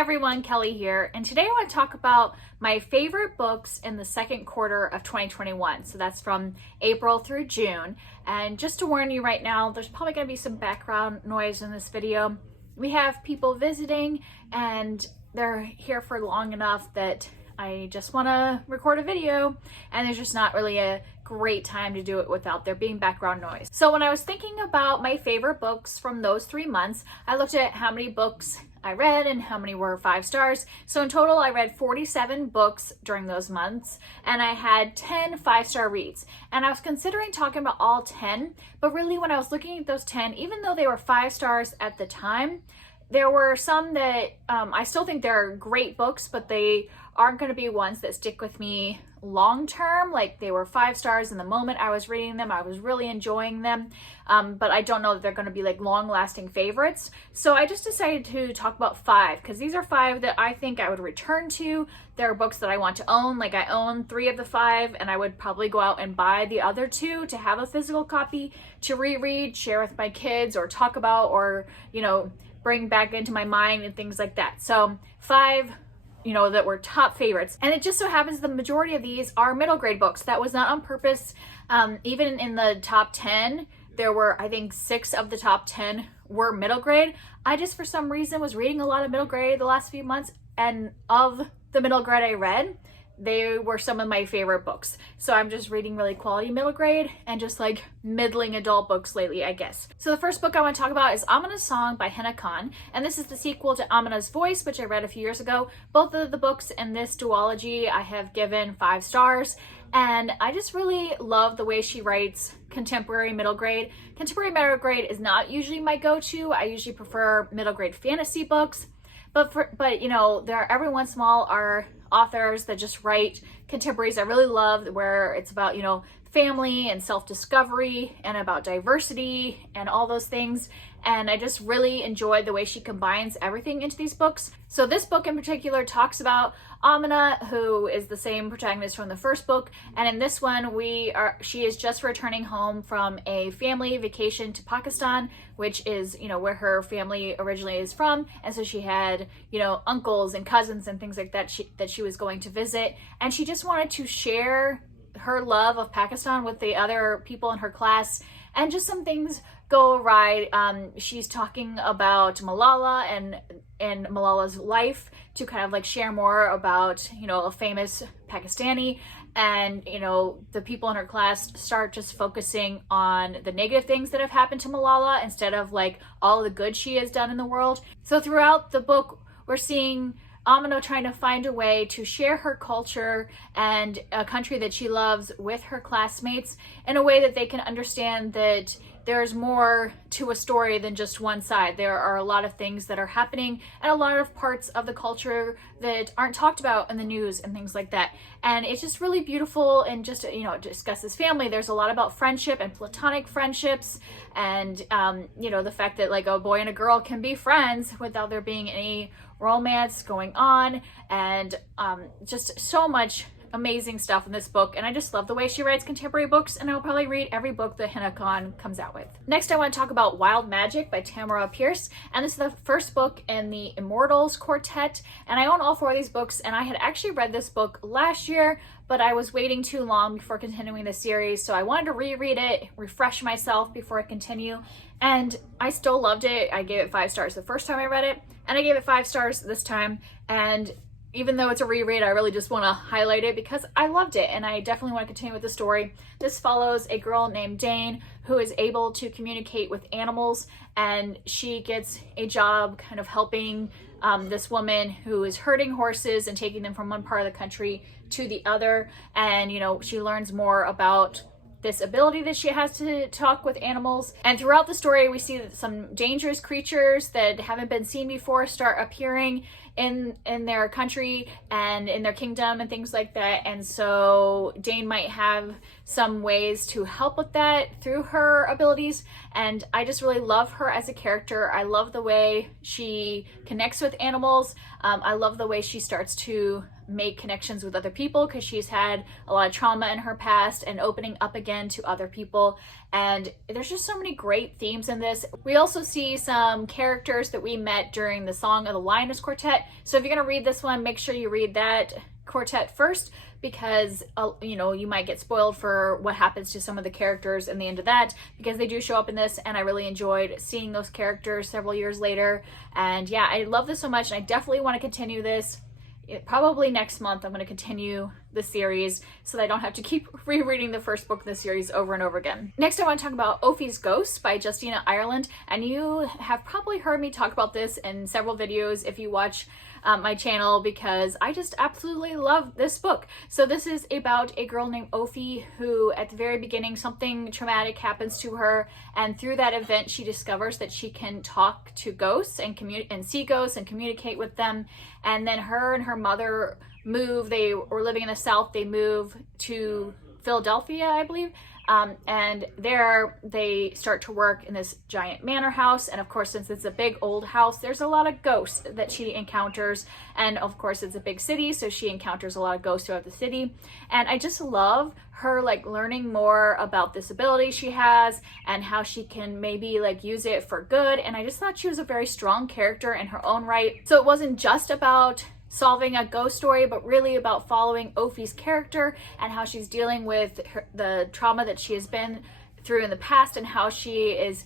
everyone, Kelly here, and today I want to talk about my favorite books in the second quarter of 2021. So that's from April through June. And just to warn you right now, there's probably going to be some background noise in this video. We have people visiting and they're here for long enough that I just want to record a video, and there's just not really a great time to do it without there being background noise. So when I was thinking about my favorite books from those 3 months, I looked at how many books I read and how many were 5 stars. So in total, I read 47 books during those months, and I had 10 5-star reads. And I was considering talking about all 10, but really when I was looking at those 10, even though they were 5 stars at the time, there were some that I still think they're great books, but they aren't going to be ones that stick with me long term. Like, they were 5 stars in the moment I was reading them. I was really enjoying them, but I don't know that they're going to be like long lasting favorites. So I just decided to talk about 5 because these are 5 that I think I would return to. There are books that I want to own. Like, I own 3 of the 5, and I would probably go out and buy the other 2 to have a physical copy to reread, share with my kids, or talk about, or, you know, bring back into my mind and things like that. So 5, you know, that were top favorites. And it just so happens the majority of these are middle grade books. That was not on purpose. Even in the top 10, there were, I think, 6 of the top 10 were middle grade. I just, for some reason, was reading a lot of middle grade the last few months, and of the middle grade I read, they were some of my favorite books. So I'm just reading really quality middle grade and just like middling adult books lately, I guess. So the first book I want to talk about is Amina's Song by Hina Khan. And this is the sequel to Amina's Voice, which I read a few years ago. Both of the books in this duology I have given 5 stars. And I just really love the way she writes contemporary middle grade. Contemporary middle grade is not usually my go-to. I usually prefer middle grade fantasy books. But you know, there every once in a while are authors that just write contemporaries I really love, where it's about, you know, family and self-discovery and about diversity and all those things. And I just really enjoyed the way she combines everything into these books. So this book in particular talks about Amina, who is the same protagonist from the first book. And in this one, she is just returning home from a family vacation to Pakistan, which is, you know, where her family originally is from. And so she had, you know, uncles and cousins and things like that that she was going to visit. And she just wanted to share her love of Pakistan with the other people in her class, and just some things go awry. She's talking about Malala and Malala's life to kind of like share more about, you know, a famous Pakistani, and, you know, the people in her class start just focusing on the negative things that have happened to Malala instead of like all the good she has done in the world. So throughout the book, we're seeing Amina trying to find a way to share her culture and a country that she loves with her classmates in a way that they can understand that there's more to a story than just one side. There are a lot of things that are happening and a lot of parts of the culture that aren't talked about in the news and things like that. And it's just really beautiful, and just, you know, it discusses family. There's a lot about friendship and platonic friendships, and, you know, the fact that like a boy and a girl can be friends without there being any romance going on, and just so much amazing stuff in this book. And I just love the way she writes contemporary books, and I'll probably read every book that Hina Khan comes out with. Next, I want to talk about Wild Magic by Tamara Pierce, and this is the first book in the Immortals Quartet, and I own all 4 of these books, and I had actually read this book last year, but I was waiting too long before continuing the series, so I wanted to reread it, refresh myself before I continue, and I still loved it. I gave it 5 stars the first time I read it, and I gave it 5 stars this time, and even though it's a reread, I really just want to highlight it because I loved it, and I definitely want to continue with the story. This follows a girl named Dane who is able to communicate with animals, and she gets a job kind of helping this woman who is herding horses and taking them from one part of the country to the other. And, you know, she learns more about this ability that she has to talk with animals. And throughout the story, we see that some dangerous creatures that haven't been seen before start appearing in their country and in their kingdom and things like that. And so Dane might have some ways to help with that through her abilities. And I just really love her as a character. I love the way she connects with animals. I love the way she starts to make connections with other people because she's had a lot of trauma in her past and opening up again to other people. And there's just so many great themes in this. We also see some characters that we met during the Song of the Lioness Quartet. So if you're going to read this one, make sure you read that quartet first, because you know, you might get spoiled for what happens to some of the characters in the end of that, because they do show up in this, and I really enjoyed seeing those characters several years later. And yeah, I love this so much, and I definitely want to continue this. Probably next month I'm going to continue the series so that I don't have to keep rereading the first book in the series over and over again. Next I want to talk about Ophis Ghost by Justina Ireland, and you have probably heard me talk about this in several videos if you watch my channel, because I just absolutely love this book. So this is about a girl named Ophi who at the very beginning something traumatic happens to her, and through that event she discovers that she can talk to ghosts and see ghosts and communicate with them. And then her and her mother move. They were living in the South. They move to Philadelphia, I believe. And there they start to work in this giant manor house. And of course, since it's a big old house, there's a lot of ghosts that she encounters. And of course, it's a big city, so she encounters a lot of ghosts throughout the city. And I just love her like learning more about this ability she has and how she can maybe like use it for good. And I just thought she was a very strong character in her own right. So it wasn't just about solving a ghost story, but really about following Ophi's character and how she's dealing with the trauma that she has been through in the past, and how she is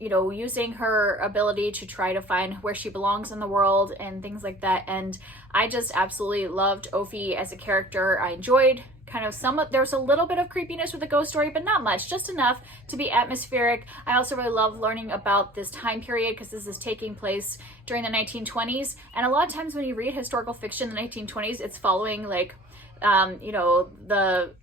you know, using her ability to try to find where she belongs in the world and things like that. And I just absolutely loved Ophi as a character. I enjoyed kind of there's a little bit of creepiness with the ghost story, but not much, just enough to be atmospheric. I also really love learning about this time period because this is taking place during the 1920s. And a lot of times when you read historical fiction in the 1920s, it's following like, you know, the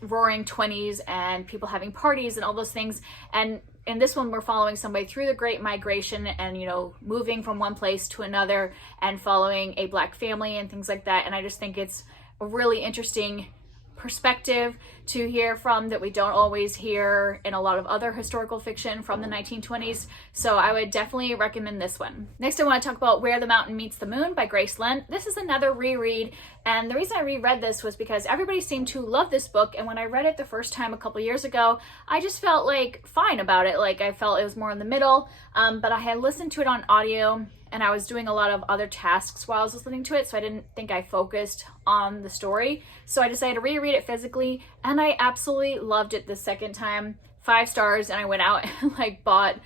roaring 20s and people having parties and all those things. And in this one, we're following somebody through the Great Migration and, you know, moving from one place to another and following a Black family and things like that. And I just think it's a really interesting perspective to hear from that we don't always hear in a lot of other historical fiction from the 1920s. So I would definitely recommend this one. Next, I want to talk about Where the Mountain Meets the Moon by Grace Len. This is another reread, and the reason I reread this was because everybody seemed to love this book, and when I read it the first time a couple years ago, I just felt like fine about it. Like I felt it was more in the middle, but I had listened to it on audio and I was doing a lot of other tasks while I was listening to it, so I didn't think I focused on the story. So I decided to reread it physically, and I absolutely loved it the second time. 5 stars, and I went out and like bought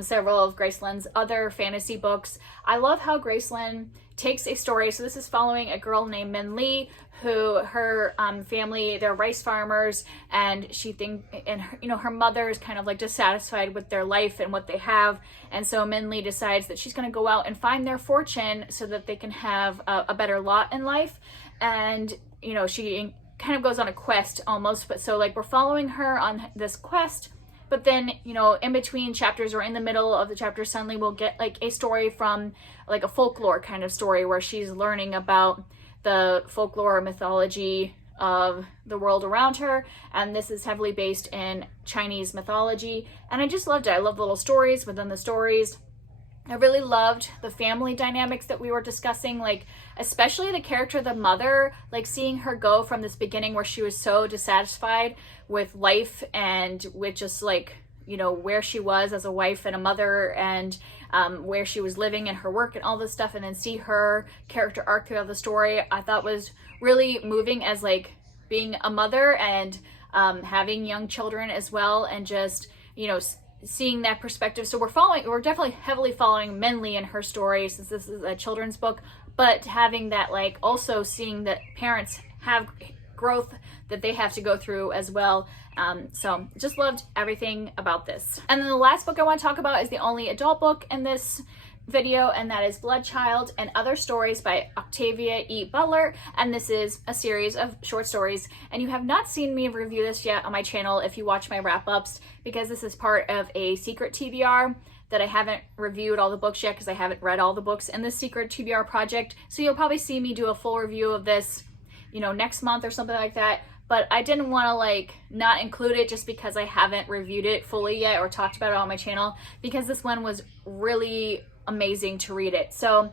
several of Grace Len's other fantasy books. I love how Grace Len takes a story. So this is following a girl named Min Lee, who her family, they're rice farmers, and her mother is kind of like dissatisfied with their life and what they have, and so Min Lee decides that she's going to go out and find their fortune so that they can have a better lot in life. And you know, she kind of goes on a quest almost, but so like we're following her on this quest, but then, you know, in between chapters or in the middle of the chapter, suddenly we'll get like a story from like a folklore kind of story where she's learning about the folklore mythology of the world around her, and this is heavily based in Chinese mythology, and I just loved it. I love the little stories within the stories. I really loved the family dynamics that we were discussing, like especially the character of the mother, like seeing her go from this beginning where she was so dissatisfied with life and with just like, you know, where she was as a wife and a mother, and where she was living and her work and all this stuff, and then see her character arc throughout the story, I thought was really moving as like being a mother and having young children as well, and just, you know, seeing that perspective. So we're definitely heavily following Min Lee and her story, since this is a children's book, but having that like also seeing that parents have growth that they have to go through as well. So just loved everything about this. And then the last book I want to talk about is the only adult book in this video, and that is Blood Child and Other Stories by Octavia E. Butler, and this is a series of short stories, and you have not seen me review this yet on my channel if you watch my wrap-ups, because this is part of a secret TBR that I haven't reviewed all the books yet because I haven't read all the books in this secret TBR project. So you'll probably see me do a full review of this, you know, next month or something like that. But I didn't want to like not include it just because I haven't reviewed it fully yet or talked about it on my channel, because this one was really amazing to read it. So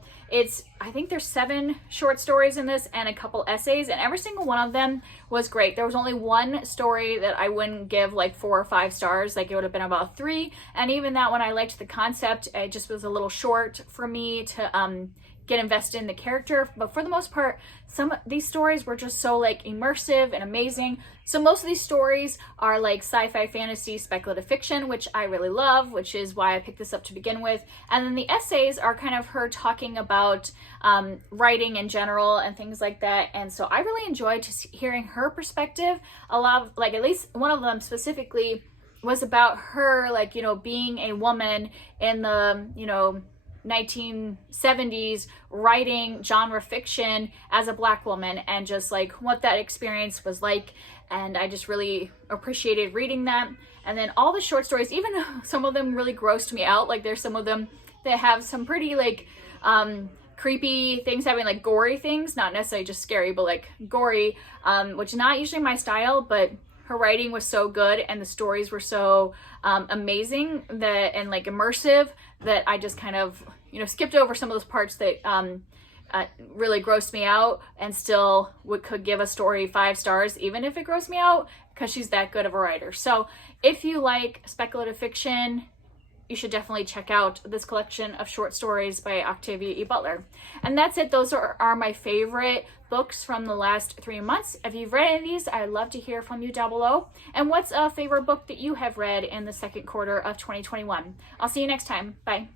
I think there's 7 short stories in this and a couple essays, and every single one of them was great. There was only one story that I wouldn't give like 4 or 5 stars. Like it would have been about 3. And even that one, I liked the concept. It just was a little short for me to get invested in the character. But for the most part, some of these stories were just so like immersive and amazing. So most of these stories are like sci-fi, fantasy, speculative fiction, which I really love, which is why I picked this up to begin with. And then the essays are kind of her talking about writing in general and things like that. And so I really enjoyed just hearing her perspective. A lot of, like, at least one of them specifically was about her, like, you know, being a woman in the, you know, 1970s writing genre fiction as a Black woman, and just like what that experience was like. And I just really appreciated reading that. And then all the short stories, even though some of them really grossed me out, like there's some of them that have some pretty like creepy things, having like gory things, not necessarily just scary, but like gory, which is not usually my style, but her writing was so good and the stories were so amazing that, and like immersive, that I just kind of, you know, skipped over some of those parts that really grossed me out, and still could give a story 5 stars even if it grossed me out, because she's that good of a writer. So if you like speculative fiction, you should definitely check out this collection of short stories by Octavia E. Butler. And that's it. Those are my favorite books from the last 3 months. If you've read any of these, I'd love to hear from you down below. And what's a favorite book that you have read in the second quarter of 2021? I'll see you next time. Bye.